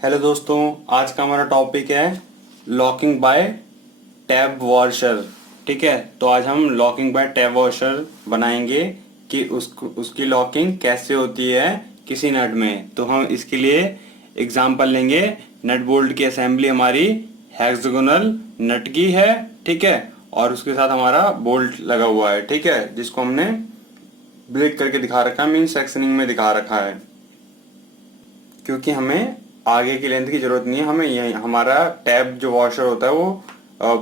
Hello दोस्तों, आज का हमारा टॉपिक है लॉकिंग बाय टैब वॉशर। ठीक है, तो आज हम लॉकिंग बाय टैब वॉशर बनाएंगे कि उसकी लॉकिंग कैसे होती है किसी नट में। तो हम इसके लिए एग्जांपल लेंगे। नट बोल्ट की असेंबली हमारी हेक्सागोनल नट की है, ठीक है, और उसके साथ हमारा बोल्ट लगा हुआ है, ठीक है, जिसको हमने ब्रेक करके दिखा रखा है, मीन सेक्शनिंग में दिखा रखा है, क्योंकि हमें आगे की लेंथ की जरूरत नहीं है। हमें यही हमारा टैब जो वॉशर होता है वो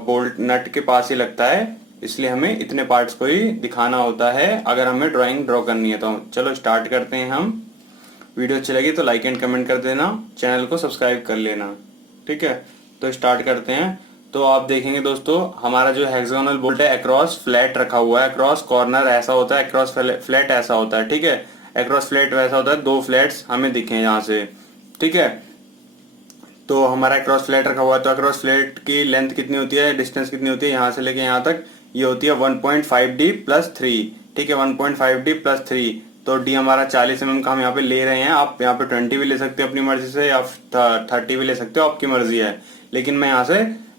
बोल्ट नट के पास ही लगता है, इसलिए हमें इतने पार्ट्स को ही दिखाना होता है अगर हमें ड्राइंग ड्रॉ करनी है। तो चलो स्टार्ट करते हैं हम। वीडियो अच्छी लगी तो लाइक एंड कमेंट कर देना, चैनल को सब्सक्राइब कर लेना, ठीक है। तो स्टार्ट करते हैं। तो आप देखेंगे दोस्तों, हमारा जो हेक्सागोनल बोल्ट है अक्रॉस फ्लैट रखा हुआ है, अक्रॉस कॉर्नर ऐसा होता है, अक्रॉस फ्लैट ऐसा होता है, ठीक है। अक्रॉस फ्लैट वैसा होता है, दो फ्लैट्स हमें दिखे यहाँ से, ठीक है। तो हमारा क्रॉस फ्लैट रखा हुआ है, तो क्रॉस फ्लैट की लेंथ कितनी होती है, डिस्टेंस कितनी होती है यहाँ से लेके यहाँ तक, ये होती है 1.5D प्लस 3, ठीक है, 1.5D प्लस 3। तो डी हमारा 40 mm का हम यहाँ पे ले रहे हैं। आप यहाँ पे 20 भी ले सकते हो अपनी मर्जी से, या 30 भी ले सकते हो, आपकी मर्जी है, लेकिन मैं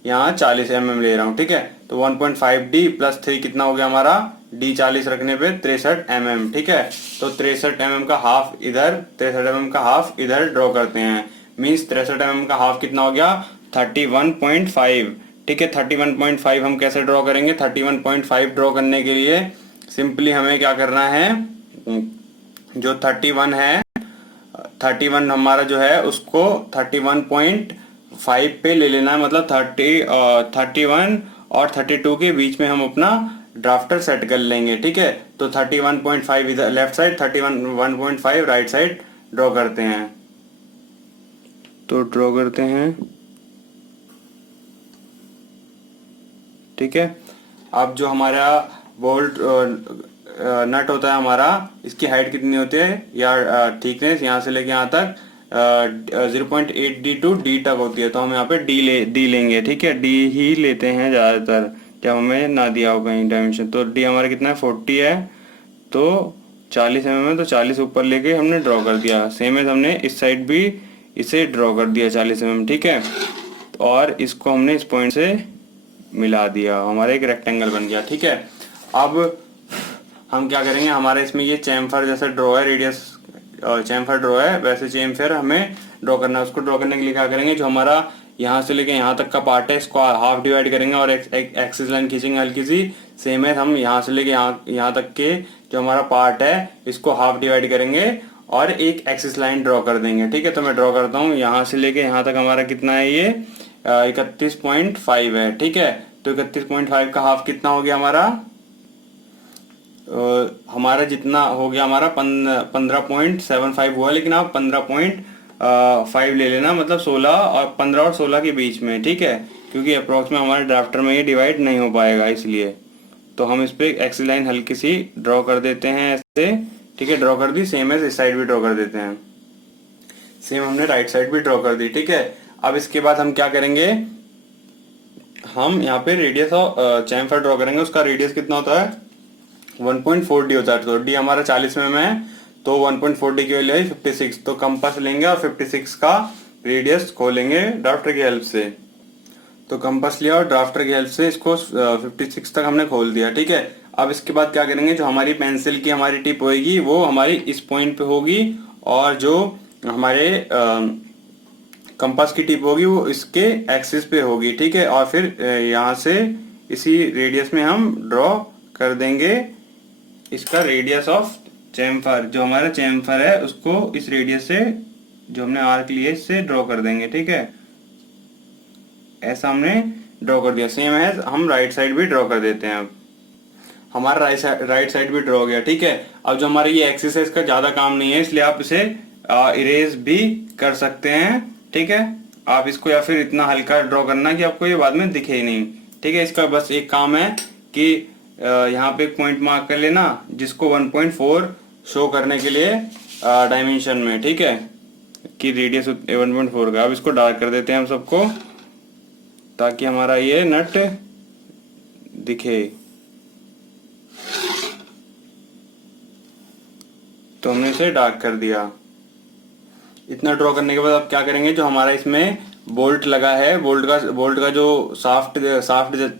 यहाँ 40 mm ले रहा हूँ, ठीक है। तो 1.5D प्लस 3 कितना हो गया हमारा, डी 40 रखने पे 63 mm, ठीक है। तो 63 mm का हाफ इधर, 63 mm का हाफ इधर ड्रॉ करते हैं। मीन्स 63 mm का हाफ कितना हो गया, 31.5, ठीक है। 31.5 हम कैसे ड्रॉ करेंगे, 31.5 ड्रॉ करने के लिए सिंपली हमें क्या करना है, जो 31 है, 31 हमारा जो है उसको 31.5 पे ले लेना है, मतलब 31 और 32 के बीच में हम अपना ड्राफ्टर सेट कर लेंगे, ठीक है। तो 31.5 इधर left side, 31.5 right side draw करते हैं। तो ड्रॉ करते हैं, ठीक है। अब जो हमारा बोल्ट नट होता है हमारा, इसकी हाइट कितनी होती है या थिकनेस यहाँ से लेके यहाँ तक 0.8D टू डी तक होती है। तो हम यहाँ पे डी लेंगे, ठीक है, डी ही लेते हैं ज़्यादातर जब हमें ना दिया हो कहीं डायमेंशन। तो डी हमारा कितना है, 40 है, तो 40 mm है, तो 40 ऊपर लेके हमने ड्रॉ कर दिया। सेम है, हमने इस साइड भी इसे ड्रॉ कर दिया 40 mm, ठीक है। और इसको हमने इस पॉइंट से मिला दिया, हमारा एक रेक्टेंगल बन गया, ठीक है। अब हम क्या करेंगे, हमारे इसमें ये चैम्फर जैसा ड्रॉ है, रेडियस चैम्फर ड्रॉ है, वैसे चैम्फर हमें ड्रॉ करना है। उसको ड्रॉ करने के लिए क्या करेंगे, जो हमारा यहाँ से लेके यहाँ तक का पार्ट है, इसको हाफ डिवाइड करेंगे और एक एक्सिस लाइन खींचेंगे हल्की सी। सेम है, हम यहाँ से लेके यहाँ तक के जो हमारा पार्ट है, इसको हाफ डिवाइड करेंगे और एक एक्सिस लाइन ड्रॉ कर देंगे, ठीक है। तो मैं ड्रॉ करता हूँ, यहाँ से लेके यहाँ तक हमारा कितना है, ये 31.5 है, ठीक है। तो 31.5 का हाफ कितना हो गया हमारा, हमारा जितना हो गया हमारा 15.75 हुआ, लेकिन आप 15.5 ले लेना, मतलब 16 और 15 और 16 के बीच में, ठीक है, क्योंकि अप्रोक्स में हमारे ड्राफ्टर में ये डिवाइड नहीं हो पाएगा, इसलिए। तो हम इस पे एक्सिस लाइन हल्की सी ड्रॉ कर देते हैं ऐसे, ठीक है, ड्रॉ कर दी। सेम है, इस साइड भी ड्रॉ कर देते हैं, सेम हमने राइट साइड भी ड्रॉ कर दी, ठीक है। अब इसके बाद हम क्या करेंगे, हम यहाँ पे रेडियस और चैम्फर ड्रॉ करेंगे। उसका रेडियस कितना होता है, 1.4D होता है। तो डी हमारा 40 mm है, तो 1.4D की वैल्यू है 56। तो कंपास लेंगे और 56 का रेडियस खोलेंगे ड्राफ्टर की हेल्प से। तो कंपास लिया और ड्राफ्टर की हेल्प से इसको 56 तक हमने खोल दिया, ठीक है। अब इसके बाद क्या करेंगे, जो हमारी पेंसिल की हमारी टिप होगी वो हमारी इस पॉइंट पे होगी, और जो हमारे कंपास की टिप होगी वो इसके एक्सिस पे होगी, ठीक है। और फिर यहाँ से इसी रेडियस में हम ड्रॉ कर देंगे इसका रेडियस ऑफ चैम्फर। जो हमारा चैम्फर है उसको इस रेडियस से, जो हमने आर्क लिया, इससे ड्रॉ कर देंगे, ठीक है। ऐसा हमने ड्रॉ कर दिया। सेम है, हम राइट साइड भी ड्रॉ कर देते हैं। अब हमारा राइट साइड भी ड्रॉ हो गया, ठीक है। अब जो हमारी ये एक्सिस है, इसका ज्यादा काम नहीं है, इसलिए आप इसे इरेज भी कर सकते हैं, ठीक है। आप इसको या फिर इतना हल्का ड्रॉ करना कि आपको ये बाद में दिखे ही नहीं, ठीक है। इसका बस एक काम है कि यहाँ पे एक पॉइंट मार्क कर लेना, जिसको 1.4 शो करने के लिए डायमेंशन में, ठीक है, कि रेडियस 1.4 का। अब इसको डार्क कर देते हैं हम सबको, ताकि हमारा ये नट दिखे। तो हमने इसे डार्क कर दिया। इतना ड्रॉ करने के बाद अब क्या करेंगे, जो हमारा इसमें बोल्ट लगा है, बोल्ट का जो साफ्ट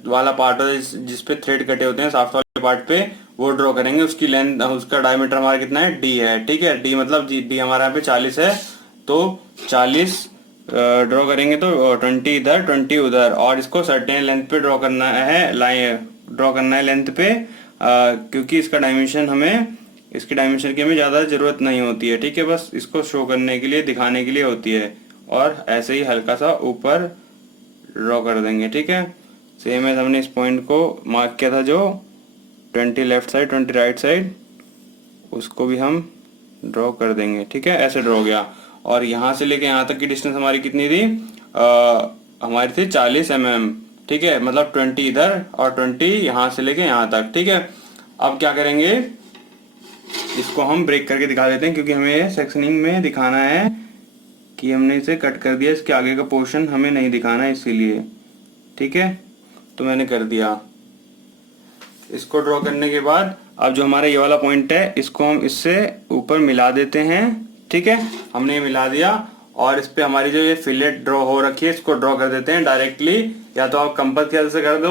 वाला पार्ट है, जिस पे थ्रेड कटे होते हैं, साफ्ट वाले पार्ट पे वो ड्रॉ करेंगे। उसकी लेंथ, उसका डायमीटर हमारा कितना है, डी है। ठीक है, डी मतलब डी हमारा यहाँ पे 40 है, तो 40 ड्रॉ करेंगे तो 20 इधर 20 उधर, और इसको सर्टेन लेंथ पे ड्रॉ करना है, ड्रॉ करना है लेंथ पे, क्योंकि इसकी डायमेंशन की हमें ज़्यादा ज़रूरत नहीं होती है। ठीक है, बस इसको शो करने के लिए, दिखाने के लिए होती है। और ऐसे ही हल्का सा ऊपर ड्रॉ कर देंगे। ठीक है, सेम है, हमने इस पॉइंट को मार्क किया था जो 20 लेफ्ट साइड 20 राइट साइड, उसको भी हम ड्रॉ कर देंगे। ठीक है, ऐसे ड्रॉ हो गया। और यहाँ से लेके यहाँ तक की डिस्टेंस हमारी कितनी थी, हमारी थी 40 mm। ठीक है, मतलब 20 इधर और 20 यहाँ से लेके यहाँ तक। ठीक है, अब क्या करेंगे, इसको हम ब्रेक करके दिखा देते हैं, क्योंकि हमें सेक्शनिंग में दिखाना है कि हमने इसे कट कर दिया, इसके आगे का पोर्शन हमें नहीं दिखाना है, इसीलिए। ठीक है, तो मैंने कर दिया। इसको ड्रॉ करने के बाद अब जो हमारा ये वाला पॉइंट है, इसको हम इससे ऊपर मिला देते हैं। ठीक है, हमने ये मिला दिया, और इस पे हमारी जो ये फिलेट ड्रॉ हो रखी है, इसको ड्रॉ कर देते हैं डायरेक्टली। या तो आप कंपास की हेल्प से कर दो,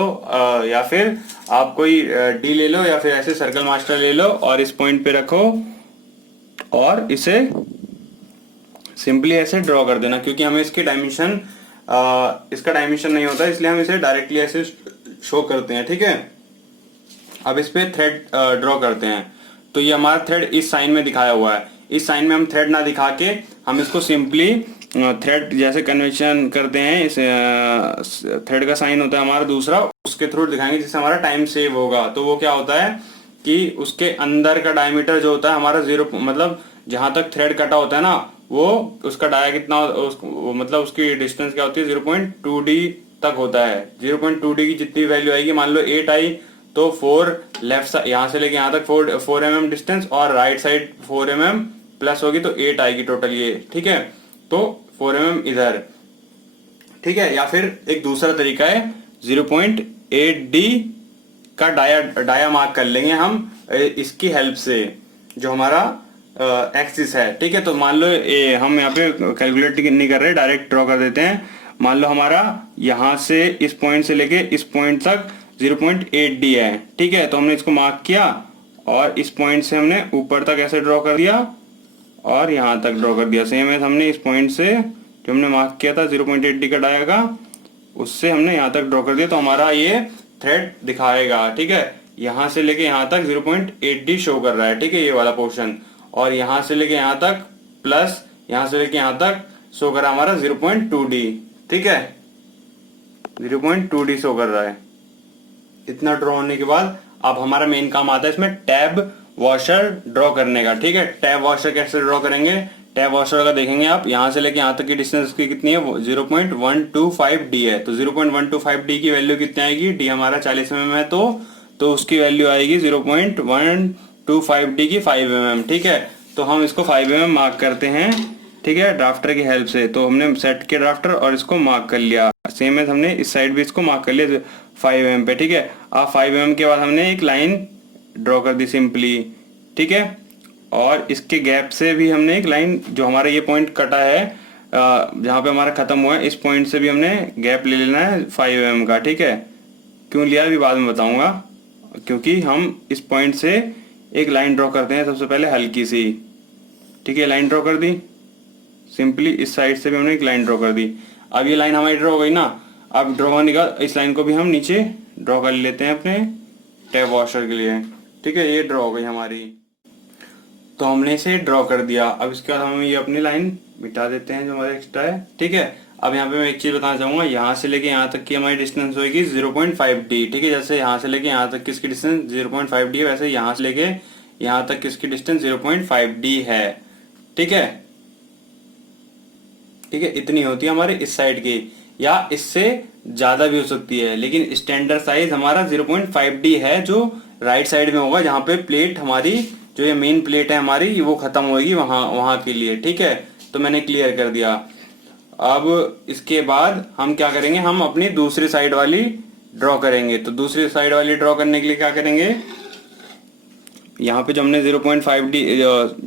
या फिर आप कोई डी ले लो, या फिर ऐसे सर्कल मास्टर ले लो और इस पॉइंट पे रखो और इसे सिंपली ऐसे ड्रॉ कर देना। क्योंकि हमें इसकी डायमेंशन, इसका डायमेंशन नहीं होता, इसलिए हम इसे डायरेक्टली ऐसे शो करते हैं। ठीक है, अब इस पे थ्रेड ड्रॉ करते हैं। तो ये हमारा थ्रेड इस साइन में दिखाया हुआ है, इस साइन में हम थ्रेड ना दिखा के हम इसको सिंपली थ्रेड जैसे कन्वेंशन करते हैं, इस थ्रेड का साइन होता है हमारा दूसरा, उसके थ्रू दिखाएंगे, जिससे हमारा टाइम सेव होगा। तो वो क्या होता है कि उसके अंदर का डायमीटर जो होता है हमारा 0, मतलब जहां तक थ्रेड कटा होता है ना, वो उसका डाया कितना, मतलब उसकी डिस्टेंस क्या होती है, 0.2d तक होता है। 0.2d की जितनी वैल्यू आएगी, मान लो 8 आई, तो 4 लेफ्ट साइड यहाँ से लेके यहाँ तक 4 mm डिस्टेंस, और राइट साइड 4 mm प्लस होगी, तो 8 आएगी टोटल ये। ठीक है, तो 4 mm इधर। ठीक है, या फिर एक दूसरा तरीका है, 0.8d का डाया मार्क कर लेंगे हम इसकी हेल्प से, जो हमारा एक्सिस है। ठीक है, तो मान लो हम यहाँ पे कैलकुलेट नहीं कर रहे, डायरेक्ट ड्रॉ कर देते हैं। मान लो हमारा यहाँ से इस पॉइंट से लेके इस पॉइंट तक 0.8d है। ठीक है, तो हमने इसको मार्क किया, और इस पॉइंट से हमने ऊपर तक ऐसे ड्रॉ कर दिया, और यहाँ तक ड्रॉ कर दिया। सेम है, हमने इस पॉइंट से जो हमने मार्क किया था 0.8d का डाया का, उससे हमने यहाँ तक ड्रॉ कर दिया, तो हमारा ये थ्रेड दिखाएगा। ठीक है, यहाँ से लेके यहाँ तक 0.8d शो कर रहा है। ठीक है, ये वाला पोर्शन, और यहाँ से लेके यहाँ तक प्लस यहाँ से लेके यहाँ तक शो कर रहा है हमारा 0.2d। ठीक है, 0.2d शो कर रहा है। इतना ड्रॉ होने के बाद अब हमारा मेन काम आता है इसमें टैब वॉशर ड्रॉ करने का। ठीक है, टैब वॉशर कैसे ड्रॉ करेंगे, टैब वॉशर का देखेंगे आप, यहाँ से लेके यहाँ तक की डिस्टेंस की कितनी है, 0.125d है। तो 0.125d की वैल्यू कितनी आएगी, d हमारा 40 mm है, तो उसकी वैल्यू आएगी 0.125d की 5 mm। ठीक है, तो हम इसको 5 mm मार्क करते हैं। ठीक है, ड्राफ्टर की हेल्प से। तो हमने सेट किया ड्राफ्टर और इसको मार्क कर लिया। सेम है, हमने इस साइड भी इसको मार्क कर लिया 5 mm पे। ठीक है, अब 5 mm के बाद हमने एक लाइन ड्रॉ कर दी सिंपली। ठीक है, और इसके गैप से भी हमने एक लाइन, जो हमारा ये पॉइंट कटा है जहाँ पे हमारा खत्म हुआ है, इस पॉइंट से भी हमने गैप ले लेना है 5 mm का। ठीक है, क्यों लिया अभी बाद में बताऊंगा, क्योंकि हम इस पॉइंट से एक लाइन ड्रॉ करते हैं सबसे पहले, हल्की सी। ठीक है, लाइन ड्रॉ कर दी सिंपली, इस साइड से भी हमने एक लाइन ड्रॉ कर दी। अब ये लाइन हमारी ड्रॉ हो गई ना, अब ड्रॉ होने का इस लाइन को भी हम नीचे ड्रॉ कर लेते हैं अपने टैब वॉशर के लिए। ठीक है, ये ड्रॉ हो गई हमारी, तो हमने इसे ड्रॉ कर दिया। अब इसके बाद हम ये अपनी लाइन मिटा देते हैं जो हमारा एक्स्ट्रा है। ठीक है, अब यहाँ पे मैं एक चीज बताना चाहूंगा, यहाँ से लेके यहाँ तक की हमारी डिस्टेंस होगी 0.5d। ठीक है, जैसे यहाँ से लेके यहाँ तक किसकी डिस्टेंस 0.5d है, वैसे यहाँ से लेके यहाँ तक किसकी डिस्टेंस 0.5d है। ठीक है, ठीक है, इतनी होती है हमारे इस साइड की, या इससे ज्यादा भी हो सकती है, लेकिन स्टैंडर्ड साइज हमारा 0.5d है, जो राइट साइड में होगा, जहाँ पे प्लेट हमारी, जो ये मेन प्लेट है हमारी, वो खत्म होगी वहां के लिए। ठीक है, तो मैंने क्लियर कर दिया। अब इसके बाद हम क्या करेंगे, हम अपनी दूसरी साइड वाली ड्रॉ करेंगे। तो दूसरी साइड वाली ड्रॉ करने के लिए क्या करेंगे, यहाँ पे जो हमने 0.5D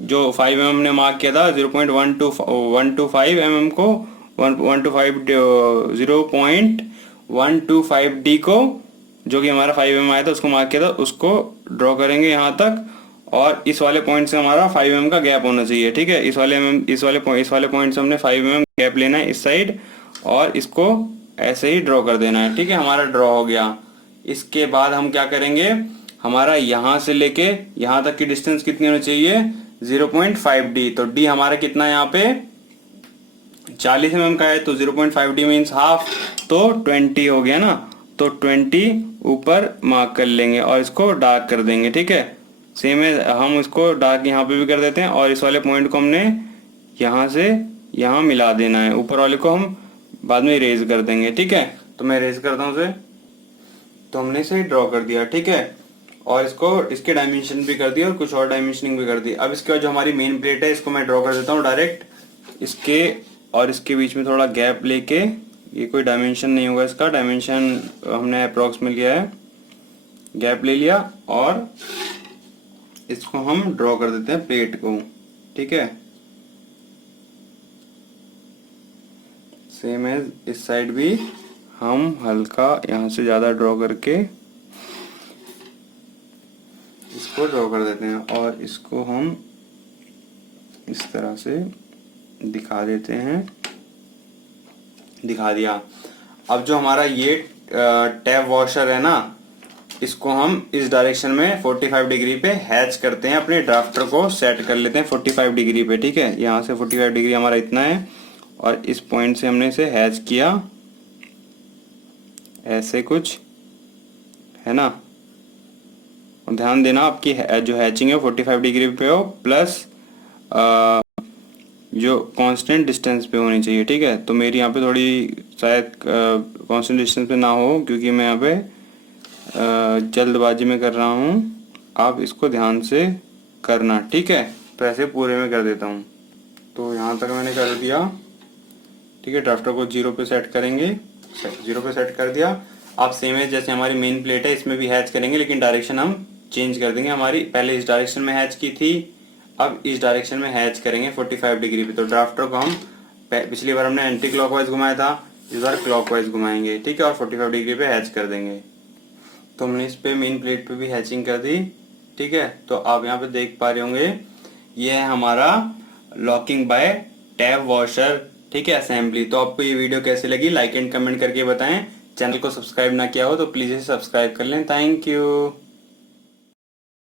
जो 5 mm ने मार्क किया था 0.125 mm को 0.125D को, जो कि हमारा 5 mm आया था उसको मार्क किया था, उसको ड्रॉ करेंगे यहाँ तक। और इस वाले पॉइंट से हमारा 5 mm का गैप होना चाहिए, ठीक है। इस वाले पॉइंट से हमने 5 mm गैप लेना है इस साइड, और इसको ऐसे ही ड्रॉ कर देना है, ठीक है। हमारा ड्रॉ हो गया। इसके बाद हम क्या करेंगे, हमारा यहाँ से लेके यहाँ तक की डिस्टेंस कितनी होनी चाहिए, 0.5D। तो D हमारा कितना है यहाँ पे 40 mm का है, तो 0.5D मीन्स हाफ, तो 20 हो गया ना। तो 20 ऊपर मार्क कर लेंगे और इसको डार्क कर देंगे, ठीक है। सेम है, हम इसको डार्क यहाँ पे भी कर देते हैं, और इस वाले पॉइंट को हमने यहाँ से यहाँ मिला देना है। ऊपर वाले को हम बाद में इरेज कर देंगे, ठीक है। तो मैं इरेज करता हूँ उसे। तो हमने इसे ड्रॉ कर दिया, ठीक है। और इसको इसके डायमेंशन भी कर दिया और कुछ और डायमेंशनिंग भी कर दी। अब इसके बाद जो हमारी मेन प्लेट है इसको मैं ड्रॉ कर देता हूँ डायरेक्ट। इसके और इसके बीच में थोड़ा गैप लेके, ये कोई डायमेंशन नहीं होगा इसका, डायमेंशन हमने अप्रॉक्स में लिया है, गैप ले लिया, और इसको हम ड्रॉ कर देते हैं प्लेट को, ठीक है। सेम एज इस साइड भी हम हल्का यहाँ से ज्यादा ड्रॉ करके इसको ड्रॉ कर देते हैं, और इसको हम इस तरह से दिखा देते हैं, दिखा दिया। अब जो हमारा ये टैब वॉशर है ना, इसको हम इस डायरेक्शन में 45 डिग्री पे हैच करते हैं, अपने ड्राफ्टर को सेट कर लेते हैं 45 डिग्री पे, ठीक है। यहाँ से 45 डिग्री हमारा इतना है, और इस पॉइंट से हमने इसे हैच किया ऐसे कुछ, है ना। और ध्यान देना आपकी जो हैचिंग है 45 डिग्री पे हो, प्लस जो कांस्टेंट डिस्टेंस पे होनी चाहिए, ठीक है। तो मेरी यहाँ पे थोड़ी शायद कांस्टेंट डिस्टेंस पे ना हो, क्योंकि मैं यहाँ पे जल्दबाजी में कर रहा हूँ। आप इसको ध्यान से करना, ठीक है। तो ऐसे पूरे में कर देता हूँ। तो यहाँ तक मैंने कर दिया, ठीक है। ड्राफ्टर को 0 पे सेट करेंगे, 0 पे सेट कर दिया। आप सेम है जैसे हमारी मेन प्लेट है, इसमें भी हैच करेंगे, लेकिन डायरेक्शन हम चेंज कर देंगे। हमारी पहले इस डायरेक्शन में हैच की थी, अब इस डायरेक्शन में हैच करेंगे 45 डिग्री पे। तो ड्राफ्टर को हम पिछली बार हमने एंटी क्लॉकवाइज घुमाया था, इस बार क्लॉकवाइज घुमाएंगे, ठीक है। और 45 डिग्री पे हैच कर देंगे। तो हमने इस पे मेन प्लेट पे भी हैचिंग कर दी, ठीक है। तो आप यहाँ पे देख पा रहे होंगे, ये है हमारा लॉकिंग बाय टैब वॉशर, ठीक है, असेंबली। तो आपको ये वीडियो कैसी लगी, लाइक एंड कमेंट करके बताएं। चैनल को सब्सक्राइब ना किया हो तो प्लीज इसे सब्सक्राइब कर लें। Thank you.